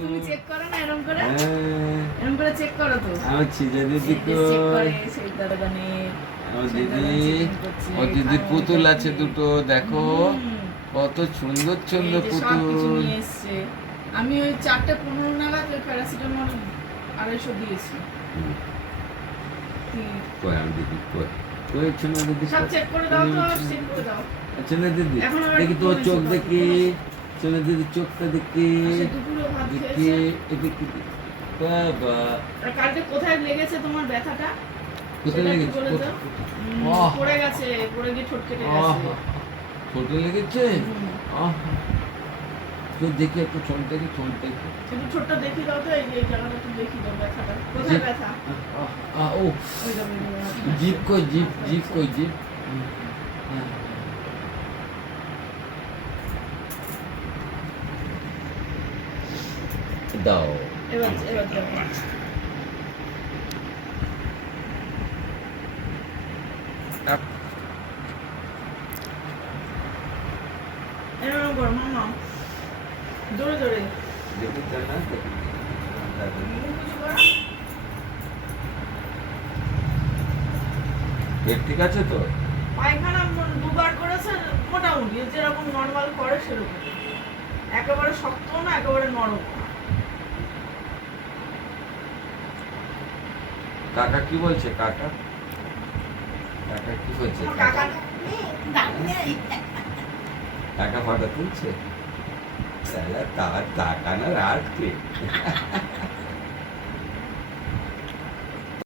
তুমি চেক করো না এরকম করে? হ্যাঁ। এরকম করে চেক করো তো। আমার ছিজা দিদি চেক কই? করে সেই দাদানে। আমার দিদির পুতুল আছে দুটো, দেখো কত সুন্দর সুন্দর সব কিছু পুতুল। নিয়ে এসছে। আমি ওই 4:15 নাগাদ ওই প্যারাসিটামল 250 দিয়েছি। কই আমার দিদি কই? কই ছোনা দিদি? সব চেক করে দাও তো, চেক করে দাও। ছোনা দিদি এখন আবার দেখি একটু তোর কমেছে, চোখ কত দেখি, কমেছে। ছোনা দিদির চোখটা দেখি, সে দুপুরে ভাত দেখি খেয়েছে। দেখি বাবা আর কালকে কোথায় লেগেছে তোমার ব্যথাটা? কোথায় সেটা একটু লেগেছে? বলে দাও। আহ! পড়ে গেছে, পড়ে গিয়ে ঠোঁট কেটে আহ! গেছে। ছোট লেগেছে? আহ! তো দেখি একটু ছোট দেখি, ছোট দেখি। একটু ঠোঁটটা দেখিয়ে দাও তো, এই যে এই জায়গাটা একটু দেখিয়ে দাও ব্যথাটা। কোথায় ব্যথা? ও ওই দাও, ওই দাও। জিভ কই, জিভ কই, জিভ? দাও। এবার এবার দাও। এরকম করো মামা, জোরে জোরে। দেখি তো না, দেখি। মুখ উঁচু করো। পেট ঠিক আছে তো? পায়খানা দুবার করেছে, মোটামুটি যেরকম নর্মাল করে সেরকম। একেবারে শক্ত না, একেবারে নরম না। কাকা কি বলছে? কাকা কাকা কি বলছে? আমার কাকা দাঁত নেই। কাকা ফটো তুলছে? তাহলে তার তাকানোর আর কি?